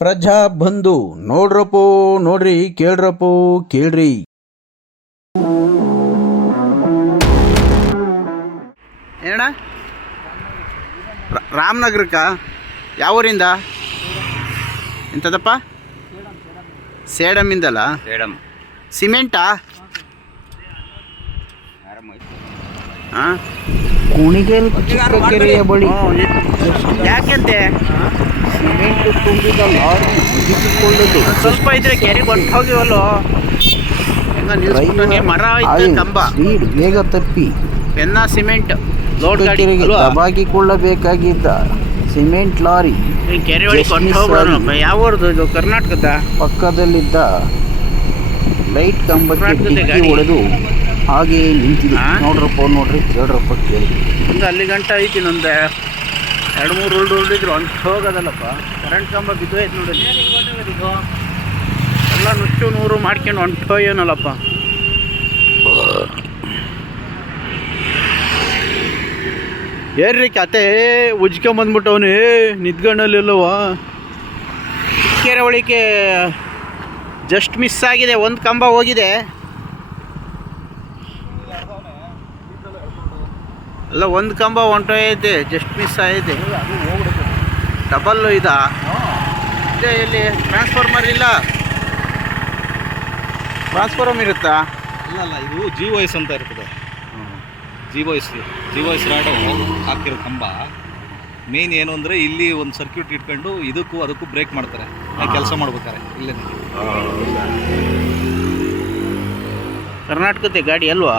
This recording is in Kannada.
ಪ್ರಜಾ ಬಂಧು ನೋಡ್ರಪ್ಪೋ ನೋಡ್ರಿ ಕೇಳ್ರಪ್ಪೋ ಕೇಳ್ರಿ. ಏನ ರಾಮನಗರಕ್ಕ? ಯಾವ ಊರಿಂದ? ಎಂಥದಪ್ಪ ಸೇಡಮ್ಮಿಂದಲ್ಲ ಸೇಡಮ್ ಸಿಮೆಂಟಾ? ಹಾಂ ಕುಣಿಗಲ್ ಕೆರೆಯ ಬಳಿ. ಯಾಕೆಂತೆ? ಸಿಮೆಂಟ್ ತುಂಬಿದ ಲಾರಿ ಮುಗಿಸಿಕೊಳ್ಳಲು ಸ್ವಲ್ಪ ಇದ್ರೆ ಕೆರೆಗೆ ಬಂದು ಹೋಗಿವಲ್ಲೋ ಮರ ಕಂಬ. ಸ್ಪೀಡ್ ವೇಗ ತಪ್ಪಿ. ಎನ್ನ ಸಿಮೆಂಟ್ ಲೋಡ್ ಗಾಡಿ ಕೆರೆಗೆ ಅಲ್ವಾ? ದಬಾಗಿಕೊಳ್ಳಬೇಕಾಗಿದ್ದ ಸಿಮೆಂಟ್ ಲಾರಿ ಕೆರೆ ಒಳಗೆ. ಯಾವ ಇದು ಕರ್ನಾಟಕದ? ಪಕ್ಕದಲ್ಲಿದ್ದ ಲೈಟ್ ಕಂಬಕ್ಕೆ ಡಿಕ್ಕಿ. ಹೊಡೆದು ಹಾಗೆಯೇ ನಿಂತಿದೆ? ನೋಡ್ರಪ್ಪ ನೋಡ್ರಿ ಕೇಳ್ರಪ್ಪ ಕೇಳಿ ಒಂದು ಅಲ್ಲಿ ಗಂಟ ಐತಿ ನಂದು ಎರಡು ಮೂರು ರೋಡ್ ಉಲ್ಡಿದ್ರು ಅಂತ ಹೋಗೋದಲ್ಲಪ್ಪ. ಕರೆಂಟ್ ಕಂಬ ಬಿದ್ದೋಯ್ತು ನೋಡಿ ಎಲ್ಲ ನುಚ್ಚು ನೂರು ಮಾಡ್ಕೊಂಡು ಅಂತ ಏನಲ್ಲಪ್ಪ ಏರ್ರಿ ಕತೆ? ಉಜ್ಕೊಂಬಂದ್ಬಿಟ್ಟವನೇ ನಿದ್ಗಣ್ಣಲ್ಲಿಲ್ಲವ ಕೆರೆ ಒಳಿಕೆ ಜಸ್ಟ್ ಮಿಸ್ ಆಗಿದೆ ಒಂದು ಕಂಬ ಹೋಗಿದೆ. ಅಲ್ಲ ಒಂದು ಕಂಬ ಇದೆ ಜಸ್ಟ್ ಮಿಸ್ ಆಗಿದೆ. ಡಬಲ್ ಇದಾ? ಇದೆ ಇಲ್ಲಿ ಟ್ರಾನ್ಸ್ಫಾರ್ಮರ್ ಇಲ್ಲ. ಟ್ರಾನ್ಸ್ಫಾರ್ಮ್ ಇರುತ್ತಾ? ಇಲ್ಲ ಅಲ್ಲ ಇದು ಜಿ ವೈಸ್ ಅಂತ ಇರ್ತದೆ. G wise G wise rod ಹಾಕಿರೋ ಕಂಬ. ಮೇನ್ ಏನು ಅಂದರೆ ಇಲ್ಲಿ ಒಂದು ಸರ್ಕ್ಯೂಟ್ ಇಟ್ಕೊಂಡು ಇದಕ್ಕೂ ಅದಕ್ಕೂ ಬ್ರೇಕ್ ಮಾಡ್ತಾರೆ. ಕೆಲಸ ಮಾಡ್ಬೇಕಾರೆ. ಇಲ್ಲೇ ಕರ್ನಾಟಕದ ಗಾಡಿ ಅಲ್ವಾ?